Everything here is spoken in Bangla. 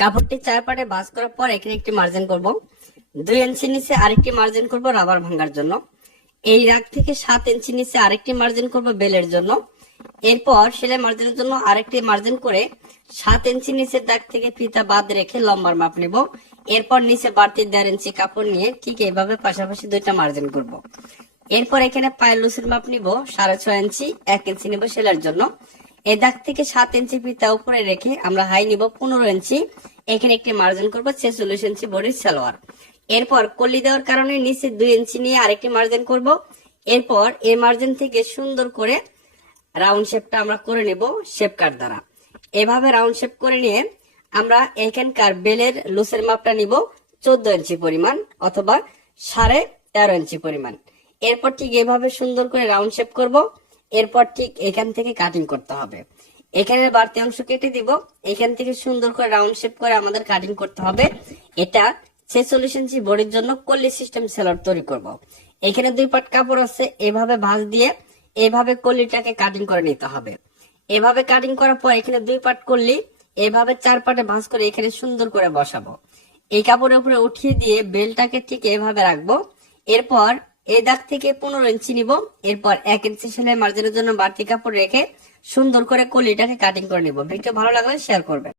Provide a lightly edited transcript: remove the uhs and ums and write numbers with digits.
কাপড়টি 4 পাটে ভাঁজ করার পর এখানে একটি মার্জিন করব। 2 ইঞ্চি নিচে আরেকটি মার্জিন করব রাবার ভাঙার জন্য। এই রাগ থেকে 7 ইঞ্চি নিচে আরেকটি মার্জিন করব বেলের জন্য। এরপর সেলাই মার্জিনের জন্য আরেকটি মার্জিন করে 7 ইঞ্চি নিচের দাগ থেকে ফিতা বাদ রেখে লম্বার মাপ নিব। এরপর নিচে বাড়তি 1.5 ইঞ্চি কাপড় নিয়ে ঠিক এইভাবে পাশাপাশি দুইটা মার্জিন করব। এরপর এখানে পায়ের লুসের মাপ নিব 6.5 ইঞ্চি, 1 ইঞ্চি নিব সেলাইয়ের জন্য। এই দাগ থেকে 7 ইঞ্চি ফিতা উপরে রেখে আমরা হাই নিব 15 ইঞ্চি। এখানে একটি মার্জিন করব 46 ইঞ্চি বডির সালোয়ার। এরপর কলি দেওয়ার কারণে নিচে 2 ইঞ্চি নিয়ে আরেকটি মার্জিন করব। এরপর এই মার্জিন থেকে সুন্দর করে রাউন্ড শেপটা আমরা করে নেব শেপ কাট দ্বারা। এভাবে রাউন্ড শেপ করে নিয়ে আমরা এখানকার বেলের লুসের মাপটা নিব 14 ইঞ্চি পরিমাণ অথবা 13.5 ইঞ্চি পরিমাণ। এরপর ঠিক এভাবে সুন্দর করে রাউন্ড শেপ করব। এরপর ঠিক এখান থেকে কাটিং করতে হবে। এখানে বাড়তি অংশ কেটে দিব। এখান থেকে সুন্দর করে রাউন্ড শেপ করে আমাদের কাটিং করতে হবে। এটা 46 ইঞ্চি বডির জন্য কলি সিস্টেম সেলার তৈরি করব। এখানে 2 পাট কাপড় আছে, এভাবে ভাঁজ দিয়ে এভাবে কলিটাকে কাটিং করে নিতে হবে। এভাবে কাটিং করার পর এখানে 2 পাট কলি এভাবে 4 পাটে ভাঁজ করে এখানে সুন্দর করে বসাবো। এই কাপড়ের উপরে উঠিয়ে দিয়ে বেলটাকে ঠিক এভাবে রাখবো। এরপর এই দাগ থেকে 15 ইঞ্চি নিব। এরপর 1 ইঞ্চি সেলাই মার্জিনের জন্য বাড়তি কাপড় রেখে সুন্দর করে কলিটাকে কাটিং করে নিব। ভিডিও ভালো লাগলে শেয়ার করবেন।